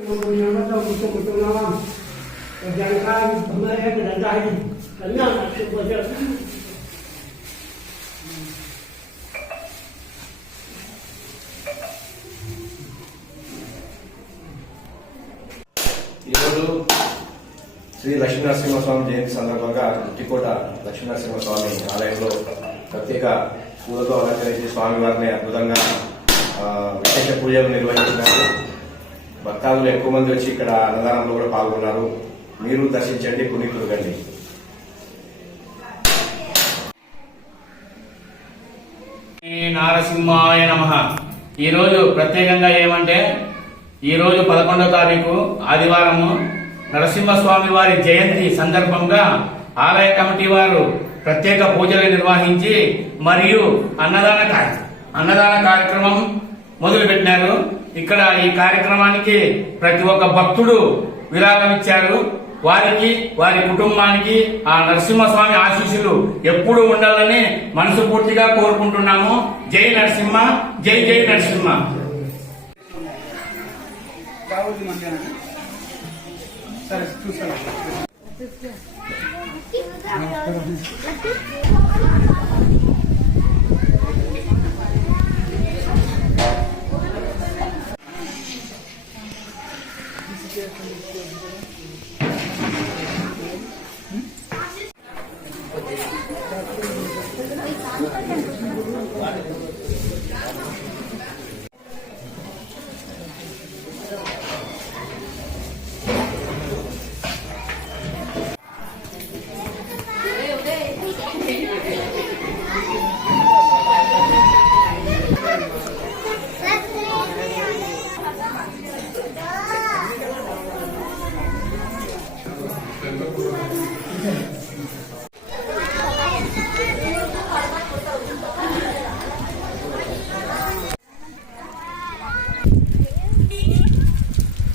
ఈరోజు శ్రీ లక్ష్మీనరసింహస్వామి జయంతి సందర్భంగా ఉట్టికోట లక్ష్మీనరసింహస్వామి ఆలయంలో ప్రత్యేక పూలతో అలంకరించి స్వామివారిని అద్భుతంగా విశేష పూజలు నిర్వహించినారు. భక్తాదులు ఎక్కువ మంది వచ్చి ఇక్కడ అన్నదానంలో కూడా పాల్గొన్నారు. మీరు దర్శించండి, పునీతులు కండి. నారసింహాయ నమః. ఈరోజు ప్రత్యేకంగా ఏమంటే, ఈరోజు 11వ తారీఖు ఆదివారము నరసింహస్వామి వారి జయంతి సందర్భంగా ఆలయ కమిటీ వారు ప్రత్యేక పూజలు నిర్వహించి మరియు అన్నదాన కార్యక్రమం మొదలుపెట్టినారు. ఇక్కడ ఈ కార్యక్రమానికి ప్రతి ఒక్క భక్తుడు విరాళం ఇచ్చారు. వారికి, వారి కుటుంబానికి ఆ నరసింహస్వామి ఆశీస్సులు ఎప్పుడు ఉండాలని మనస్ఫూర్తిగా కోరుకుంటున్నాము. జై నరసింహ, జై జై నరసింహ.